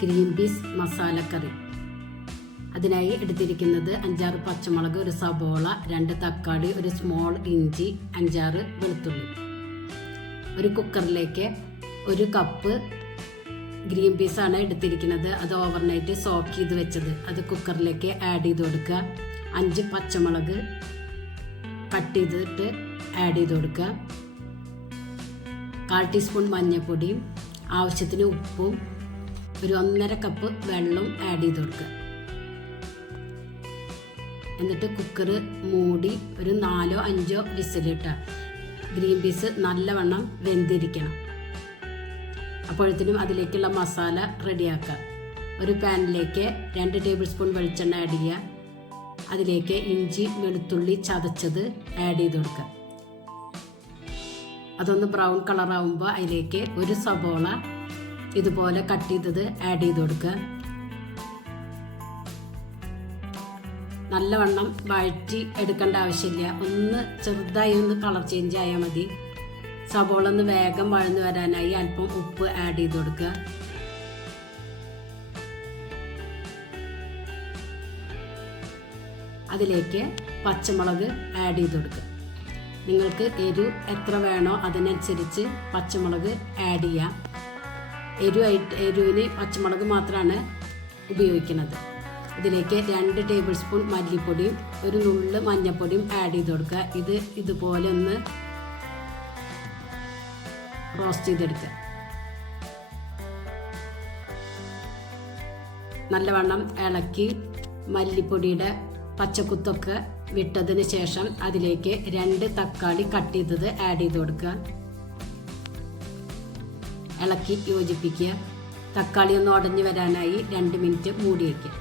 Green peas മസാലക്കറി. അതിനായി എടുത്തിരിക്കുന്നത് 5-6 പച്ചമുളക്, ഒരു സബോള, 2 തക്കാളി, ഒരു സ്മോൾ ഇഞ്ചി, 5-6 വെളുത്തുള്ളി. ഒരു കുക്കറിലേക്ക് 1 കപ്പ് ഗ്രീൻ പീസാണ് എടുത്തിരിക്കുന്നത്. അത് ഓവർനൈറ്റ് സോക്ക് ചെയ്ത് വെച്ചത്. അത് കുക്കറിലേക്ക് ആഡ് ചെയ്ത് കൊടുക്കുക. 5 പച്ചമുളക് കട്ട് ചെയ്തിട്ട് ആഡ് ചെയ്ത് കൊടുക്കുക. 1/4 ടീസ്പൂൺ മഞ്ഞൾപ്പൊടിയും ആവശ്യത്തിന് ഉപ്പും ഒരു 1.5 കപ്പ് വെള്ളം ആഡ് ചെയ്ത് കൊടുക്കുക. എന്നിട്ട് കുക്കർ മൂടി ഒരു 4-5 വിസിലിട്ട ഗ്രീൻ പീസ് നല്ലവണ്ണം വെന്തിരിക്കണം. അപ്പോഴത്തേനും അതിലേക്കുള്ള മസാല റെഡിയാക്കുക. ഒരു പാനിലേക്ക് 2 ടേബിൾ സ്പൂൺ വെളിച്ചെണ്ണ ആഡ് ചെയ്യുക. അതിലേക്ക് ഇഞ്ചി വെളുത്തുള്ളി ചതച്ചത് ആഡ് ചെയ്ത് കൊടുക്കുക. അതൊന്ന് ബ്രൗൺ കളറാവുമ്പോൾ അതിലേക്ക് ഒരു സബോള ഇതുപോലെ കട്ട് ചെയ്തത് ആഡ് ചെയ്ത് കൊടുക്കുക. നല്ലവണ്ണം വഴറ്റി എടുക്കേണ്ട ആവശ്യമില്ല. ഒന്ന് ചെറുതായി ഒന്ന് കളർ ചേഞ്ച് ആയാൽ മതി. സബോള ഒന്ന് വേഗം വഴന്നു വരാനായി അല്പം ഉപ്പ് ആഡ് ചെയ്ത് കൊടുക്കുക. അതിലേക്ക് പച്ചമുളക് ആഡ് ചെയ്ത് കൊടുക്കുക. നിങ്ങൾക്ക് എരിവ് എത്ര വേണോ അതിനനുസരിച്ച് പച്ചമുളക് ആഡ് ചെയ്യാം. എരിവിന് പച്ചമുളക് മാത്രമാണ് ഉപയോഗിക്കുന്നത്. ഇതിലേക്ക് 2 ടേബിൾ സ്പൂൺ മല്ലിപ്പൊടിയും ഒരു നുള്ള് മഞ്ഞൾപ്പൊടിയും ആഡ് ചെയ്ത് കൊടുക്കുക. ഇത് ഇതുപോലെ ഒന്ന് റോസ്റ്റ് ചെയ്തെടുക്കുക. നല്ലവണ്ണം ഇളക്കി മല്ലിപ്പൊടിയുടെ പച്ചക്കുത്തൊക്കെ വിട്ടതിന് ശേഷം അതിലേക്ക് 2 തക്കാളി കട്ട് ചെയ്തത് ആഡ് ചെയ്ത് കൊടുക്കുക. ഇളക്കി യോജിപ്പിക്കുക. തക്കാളി ഒന്ന് ഉടഞ്ഞു വരാനായി 2 മിനിറ്റ് മൂടി വയ്ക്കുക.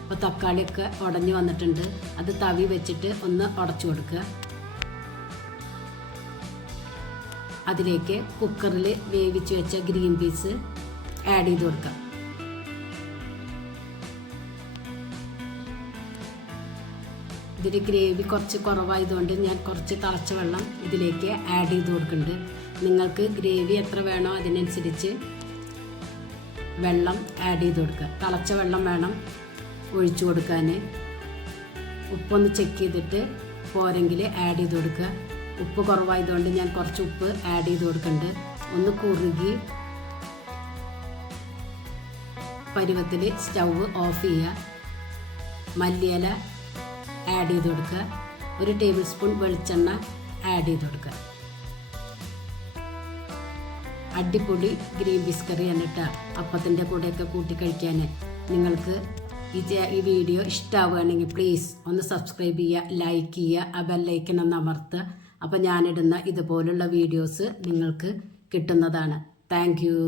അപ്പോൾ തക്കാളിയൊക്കെ ഉടഞ്ഞു വന്നിട്ടുണ്ട്. അത് തവി വെച്ചിട്ട് ഒന്ന് ഉടച്ചു കൊടുക്കുക. അതിലേക്ക് കുക്കറിൽ വേവിച്ച് വെച്ച ഗ്രീൻ പീസ് ആഡ് ചെയ്ത് കൊടുക്കുക. ഇതിൽ ഗ്രേവി കുറച്ച് കുറവായതുകൊണ്ട് ഞാൻ കുറച്ച് തിളച്ച വെള്ളം ഇതിലേക്ക് ആഡ് ചെയ്ത് കൊടുക്കുന്നുണ്ട്. നിങ്ങൾക്ക് ഗ്രേവി എത്ര വേണോ അതിനനുസരിച്ച് വെള്ളം ആഡ് ചെയ്ത് കൊടുക്കുക. തിളച്ച വെള്ളം വേണം ഒഴിച്ചു കൊടുക്കാൻ. ഉപ്പൊന്ന് ചെക്ക് ചെയ്തിട്ട് പോരെങ്കിൽ ആഡ് ചെയ്ത് കൊടുക്കുക. ഉപ്പ് കുറവായതുകൊണ്ട് ഞാൻ കുറച്ച് ഉപ്പ് ആഡ് ചെയ്ത് കൊടുക്കുന്നുണ്ട്. ഒന്ന് കുറുകി പരുവത്തിൽ സ്റ്റൗ ഓഫ് ചെയ്യുക. മല്ലിയില ആഡ് ചെയ്ത് കൊടുക്കുക. 1 ടേബിൾ സ്പൂൺ വെളിച്ചെണ്ണ ആഡ് ചെയ്ത് കൊടുക്കുക. അടിപൊളി ഗ്രീൻ പീസ് കറി എന്നിട്ട് അപ്പത്തിൻ്റെ കൂടെയൊക്കെ കൂട്ടി കഴിക്കാൻ. നിങ്ങൾക്ക് ഈ വീഡിയോ ഇഷ്ടമാവുകയാണെങ്കിൽ പ്ലീസ് ഒന്ന് സബ്സ്ക്രൈബ് ചെയ്യുക, ലൈക്ക് ചെയ്യുക, ആ ബെല്ലൈക്കൺ ഒന്ന് അമർത്തുക. അപ്പോൾ ഞാനിടുന്ന ഇതുപോലുള്ള വീഡിയോസ് നിങ്ങൾക്ക് കിട്ടുന്നതാണ്. Thank you.